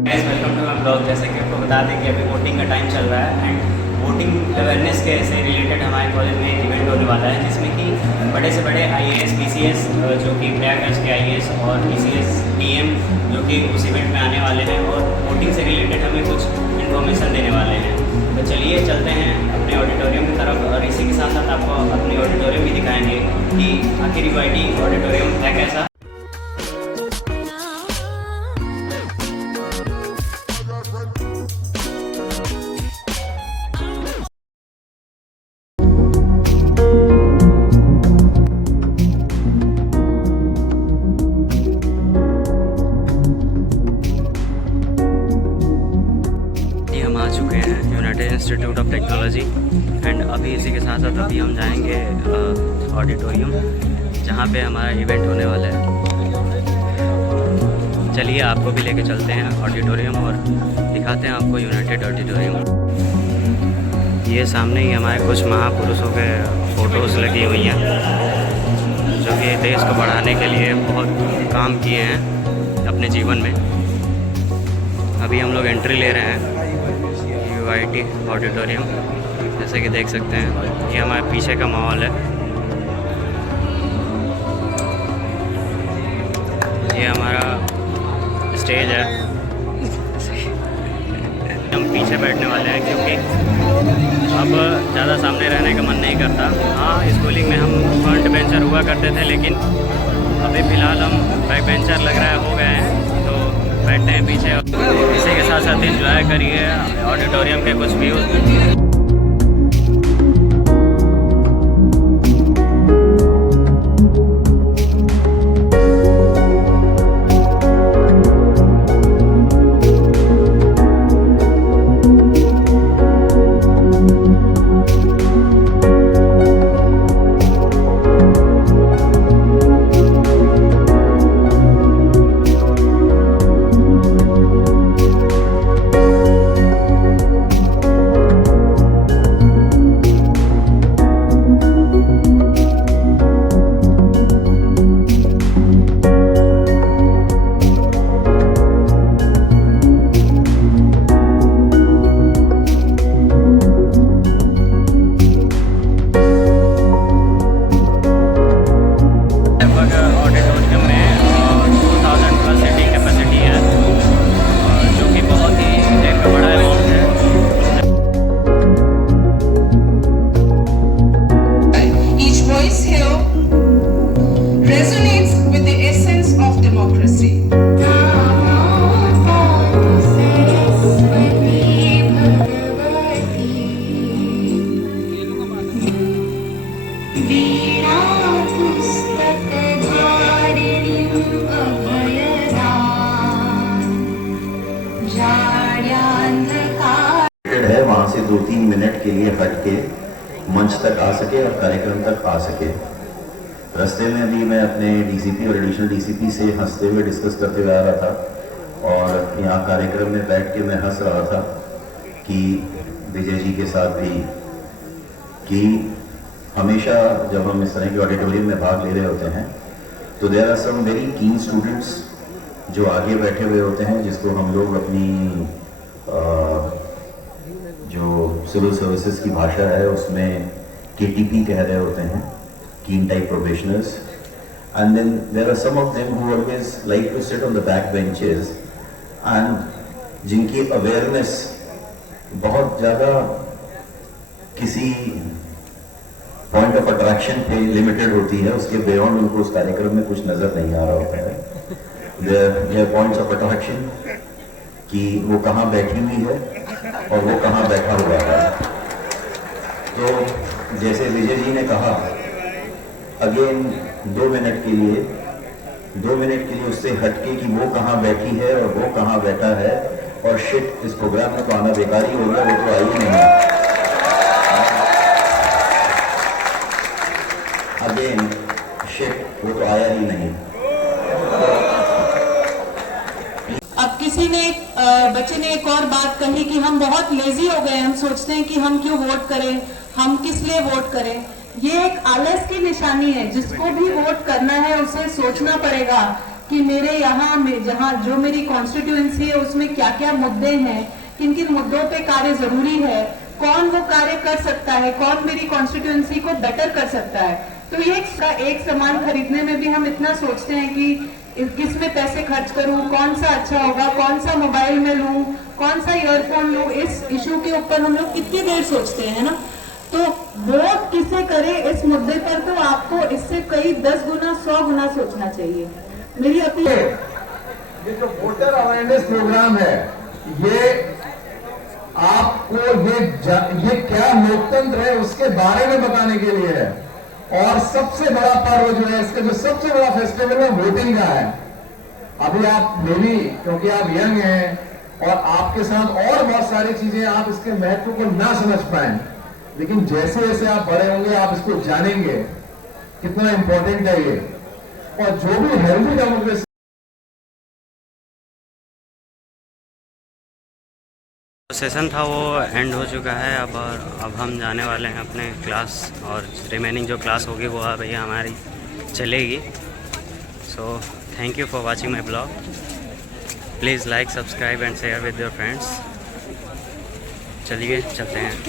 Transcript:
Welcome to my blog. जैसे कि आपको बता दें कि अभी वोटिंग का टाइम चल रहा है एंड वोटिंग अवेयरनेस के से रिलेटेड हमारे कॉलेज में एक इवेंट होने वाला है, जिसमें कि बड़े से बड़े IAS PCS जो कि प्रयागराज के IAS और PCS DM जो कि उस इवेंट में आने वाले हैं और वोटिंग से रिलेटेड हमें कुछ इन्फॉर्मेशन देने वाले हैं। तो चलिए चलते हैं अपने ऑडिटोरियम की तरफ और इसी के साथ साथ आपको अपनी ऑडिटोरियम भी दिखाएंगे कि आखिर UIT ऑडिटोरियम है कैसा। हम आ चुके हैं United institute of technology and अभी इसी के साथ साथ अभी हम जाएंगे ऑडिटोरियम जहाँ पे हमारा इवेंट होने वाला है। चलिए आपको भी लेके चलते हैं ऑडिटोरियम और दिखाते हैं आपको यूनाइटेड ऑडिटोरियम। ये सामने ही हमारे कुछ महापुरुषों के फ़ोटोज़ लगी हुई हैं जो कि देश को बढ़ाने के लिए बहुत काम किए हैं अपने जीवन में। अभी हम लोग एंट्री ले रहे हैं UIT ऑडिटोरियम। जैसे कि देख सकते हैं ये हमारे पीछे का माहौल है। ये हमारा स्टेज है। हम पीछे बैठने वाले हैं क्योंकि अब ज़्यादा सामने रहने का मन नहीं करता। हाँ, स्कूलिंग में हम फ्रंट बेंचर हुआ करते थे, लेकिन अभी फ़िलहाल हम बैक बेंचर लग रहा है हो गए हैं, तो बैठते हैं पीछे। इसी के साथ साथ इंजॉय करिए ऑडिटोरियम के कुछ व्यूज़। है वहाँ से 2-3 मिनट के लिए हट के मंच तक आ सके और कार्यक्रम तक आ सके। रास्ते में भी मैं अपने DCP और एडिशनल DCP से हंसते हुए डिस्कस करते हुए आ रहा था और यहाँ कार्यक्रम में बैठ के मैं हंस रहा था कि विजय जी के साथ भी कि हमेशा जब हम इस तरह के ऑडिटोरियम में भाग ले रहे होते हैं तो there are some very keen students जो आगे बैठे हुए होते हैं, जिसको हम लोग अपनी जो सिविल सर्विसेज की भाषा है उसमें KTP कह रहे होते हैं, keen type probationers. And then there are some of them who always like to sit on the back benches and जिनकी अवेयरनेस बहुत ज़्यादा किसी पॉइंट ऑफ अट्रैक्शन पे लिमिटेड होती है, उसके बियॉन्ड उनको उस कार्यक्रम में कुछ नजर नहीं आ रहा होता है। देयर पॉइंट्स ऑफ अट्रैक्शन कि वो कहाँ बैठी हुई है और वो कहाँ बैठा हुआ है। तो जैसे विजय जी ने कहा, अगेन 2 मिनट के लिए उससे हटके कि वो कहाँ बैठी है और वो कहाँ बैठा है और शिट इस प्रोग्राम में तो आना बेकार ही हो गया, वो तो आई ही नहीं है। अगेन शिट, वो तो आया ही नहीं। अब किसी ने बच्चे ने एक और बात कही कि हम बहुत लेजी हो गए, हम सोचते हैं कि हम क्यों वोट करें, हम किस लिए वोट करें। ये एक आलस की निशानी है। जिसको भी वोट करना है उसे सोचना पड़ेगा कि मेरे यहाँ में जहाँ जो मेरी कॉन्स्टिट्यूएंसी है उसमें क्या क्या मुद्दे हैं, किन किन मुद्दों पे कार्य जरूरी है, कौन वो कार्य कर सकता है, कौन मेरी कॉन्स्टिट्यूएंसी को बेटर कर सकता है। तो ये एक सामान खरीदने में भी हम इतना सोचते हैं कि किस में पैसे खर्च करूं, कौन सा अच्छा होगा, कौन सा मोबाइल में लूं, कौन सा ईयरफोन लूं, इस इशू के ऊपर हम लोग कितनी देर सोचते हैं ना। तो वोट किसे करे इस मुद्दे पर तो आपको इससे कई 10 गुना 100 गुना सोचना चाहिए। मेरी अपील, ये जो वोटर अवेयरनेस प्रोग्राम है, ये आपको ये क्या लोकतंत्र है उसके बारे में बताने के लिए है। और सबसे बड़ा पर्व जो है, इसका जो सबसे बड़ा फेस्टिवल है वोटिंग का है। अभी आप मेरी, क्योंकि आप यंग हैं और आपके साथ और बहुत सारी चीजें, आप इसके महत्व को ना समझ पाए, लेकिन जैसे जैसे आप बड़े होंगे आप इसको जानेंगे कितना इंपॉर्टेंट है ये। और जो भी हेल्दी डेमोक्रेसी सेशन था वो एंड हो चुका है अब हम जाने वाले हैं अपने क्लास, और रिमेनिंग जो क्लास होगी वो भैया हमारी चलेगी। So thank you for watching my blog. Please like, subscribe and share with your friends. चलिए चलते हैं।